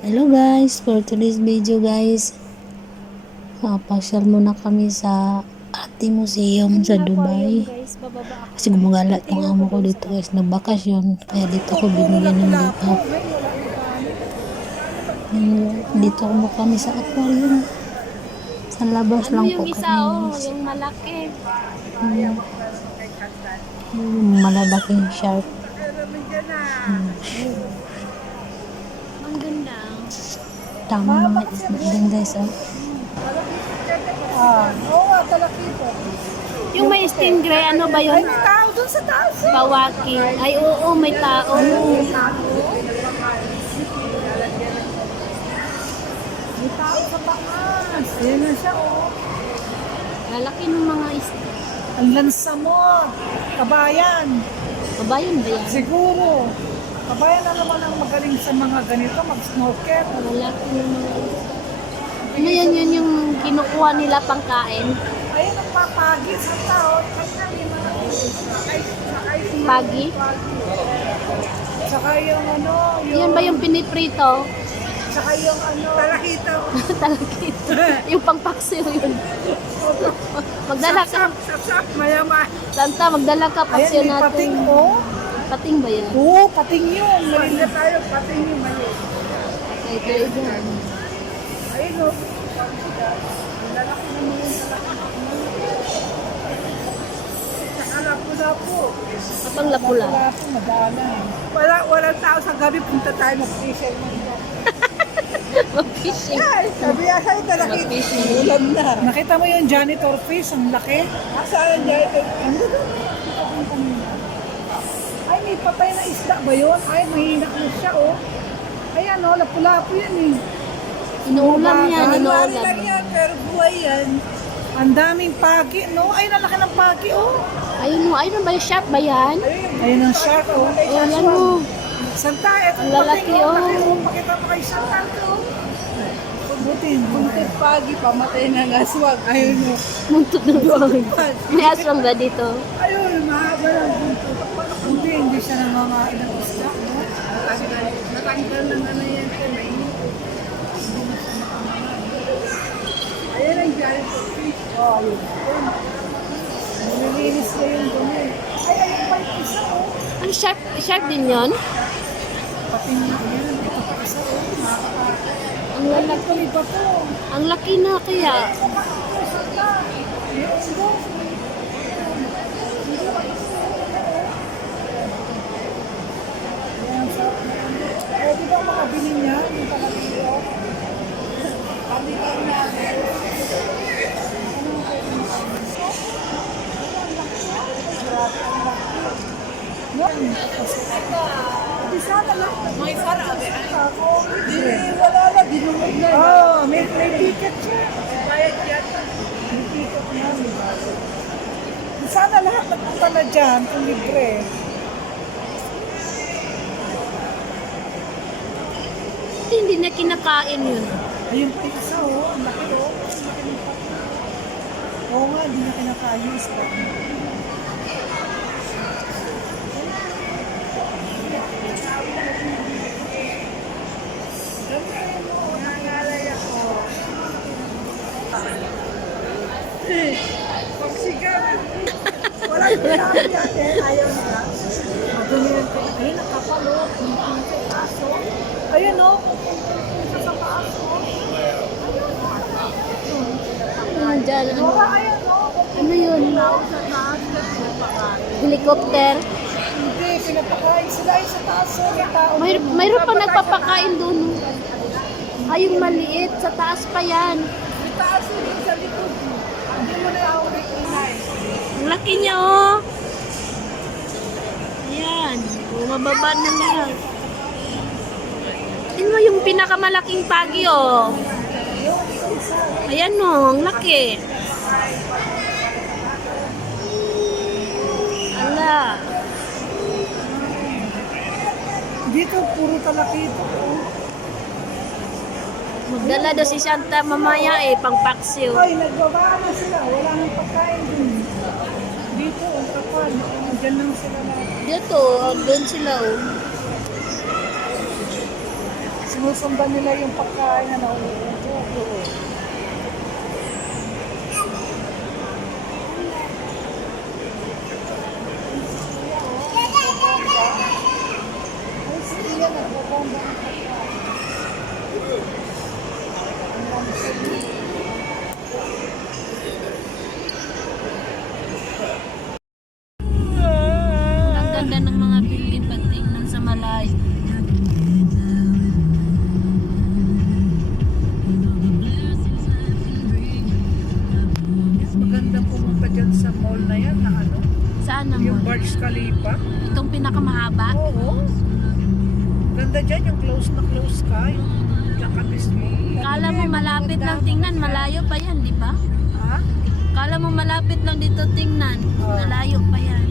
Hello guys, for today's video guys, pasyal muna kami sa Ate Museum sa Dubai. Guys, bababa ako. Kasi gumagala tong amo ko dito guys, nagbakasyon. Kaya dito ako binigyan ng day off. Dito mo kami sa aquarium. Sa labas lang po Yung isa kami guys. yung malaki. Yung malalaking shark. Ang ganda. Tama mga isda din guys. Yung may stingray, ano ba yun? May tao dun sa taas. Bawaki. Ay, oo, may tao. May tao sa taas. Ayan na siya, oh. Lalaki ng mga isda. Ang lansa mo. Kabayan. Babayan ba yan? Siguro. Kabayan na naman ang magaling sa mga ganito, mag-snorkel. Lalaki ng mga isda. Ano yan yun yung kinukuha nila pang kain? Ayun ang papagi sa tao. Pagi? Saka yung ano, Yan ba yung piniprito? saka yung ano, talakito. Talakit. Yung pangpaksiw yun. Magdala ka. Sap-sap, mayaman. Santa, magdala ka paksiw Ayan, may pating, natin. oh. Pating ba yan? Oo, pating yun. Mali na tayo, pating yung mali. Okay, tayo dyan. Ayun, oh. Ang lalaki naman yung lapu-lapu. Kapang lapula. Lapu, madala. Walang tao sa gabi, punta tayo mag-fishing. Mag-fishing. Ay, sabi niya sa'yo, talaki. Mag-fishing. Ulam na. Nakita mo yung janitor fish, ang laki? Saan yung janitor? Ang ganda. Ay, may patay na isda ba yun? Ay, mahinak na siya, oh. Ayan, oh, lapu-lapu yan, eh. Inuulam yan, Ano inuulam. lang yan, pero buhay yan. Ang daming pagi, no? Ay, nalaki ng pagi, oh. Ayun mo, ayun ba yung shark ba yan? Ayun ang shark, oh. Ayan mo. Santa, eto Ang lalaki, oh. Pakita mo kay Santa, oh. Butin. Buntit pagi, pamatay na ng aswag. Ayun, oh. Muntot ng pag. May aswang ba dito? Ayun, mahaba lang. Hindi siya ng mga ilang isda, no? Natanggal ng ano yan siya, Ayan ang giant fish. Oh, ayun. Nililinis na yung dumi. Ay, ayun pa yung isa, oh. Ano shark din yun? Pati niya, ayan. Ito pa isa, oh. Ang lalaki. Nagtuloy pa to. Ang laki na kaya. Eh, di ba makabili niya? Yung palagay. Palitan natin. May sarap. Wala na, dinungog na. Oo, may ticket siya. Bayad yata. May ticket na. Sana lahat nagpunta na dyan kung libre. Hindi na kinakain yun. Ayun pa isa, oh. Ang laki, oh. Ang laki ng pati. Oo nga, di na kinakayos pa. Pagsigan. Walang pinapit yate. Ayaw nila. Ayun, nakapalo. Ayun, oh. Isa sa paaso. Dyan, ano? Ayun, oh. Ano yun? Helicopter? Hindi, pinapakain sila ay sa taas. So, may tao. Mayroon pa nagpapakain doon. Ay, yung maliit. Sa taas pa yan. May taas yun sa likod. Hindi mo na ako nakinay. Ang laki niya, oh. Ayan. Bumababa na lahat. Tingnan mo yung pinakamalaking pagi, oh. Ayan, oh. Ang laki. Ala. Dito, puro talaki ito. Magdala daw si Santa mamaya, eh. Pangpaksiw. Ay, nagbabaan na sila. Wala nang pagkain dun. Dito, ang kapal. Diyan lang sila na. Dito, doon sila, oh. sinusundan nila yung pagkain na nauupo. Ay, siya nagbabomba ng pagkain. Ang ganda ng mga building patingnan sa malayo. Magandang pumunta dyan sa mall na yan na ano, Saan yung naman? Burj Khalifa. Itong pinakamahaba? Oo. Ganda dyan, yung close na close ka, yung dyan ka mismo. Kala mo malapit lang tingnan, malayo pa yan, di ba? Ha? Kala mo malapit lang dito tingnan, malayo pa yan.